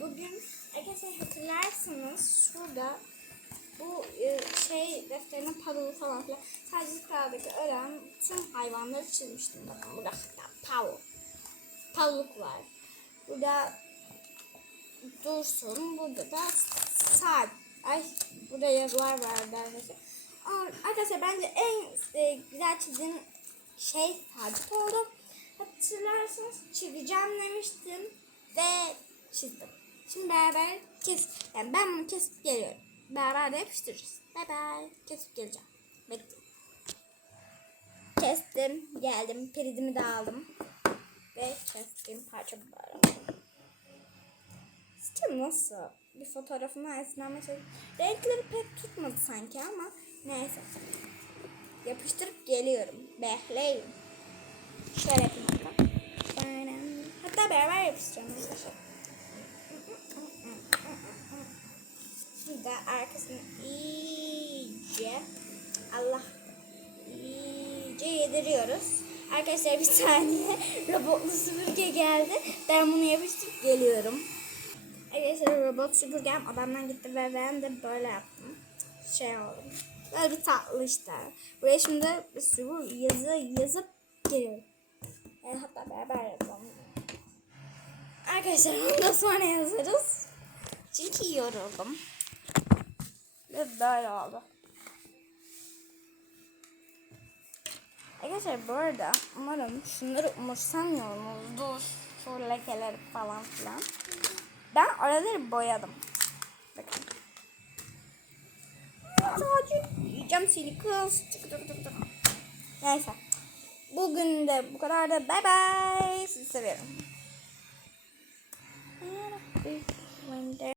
Bugün arkadaşlar hatırlarsınız şurada bu e, şey defterine pavu falan filan sadece sıradaki ölen tüm hayvanları çizmiştim. Bakın burada hatta pavu. Pavuk var. Burada dursun. Burada da saat. Ay burada yazılar vardı arkadaşlar. Arkadaşlar bence en e, güzel çizdiğim şey saat oldu. Hatırlarsanız çizeceğim demiştim ve çizdim. Şimdi beraber kes, yani ben bunu kesip geliyorum. Beraber de yapıştıracağız. Bay bay. Kesip geleceğim. Bekleyin. Kestim, geldim, piridimi de aldım. Ve kestim parça böyle. Sizce nasıl? Bir fotoğrafını esinlenme şey. Renkleri pek tutmadı sanki ama neyse. Yapıştırıp geliyorum. Bekleyin. Şöyle yapayım. Hatta beraber yapıştıralım Şimdi arkasını iyice Allah iyice yediriyoruz. Arkadaşlar bir saniye robotlu süpürge geldi. Ben bunu yapıştırıp geliyorum. Arkadaşlar robot süpürgem adamdan gitti ve ben de böyle yaptım. Şey oldu. Böyle bir tatlı işte. Buraya şimdi bir sürü yazı yazıp geliyorum. Yani hatta beraber yapalım. Arkadaşlar ondan sonra yazarız. Çünkü yoruldum. Ve oldu. Arkadaşlar bu arada umarım şunları umursamıyorsunuzdur. Şu lekeleri falan filan. Ben oraları boyadım. Bakın. Sadece yiyeceğim seni kız. Neyse. Bugün de bu kadar da bay bay. Sizi seviyorum.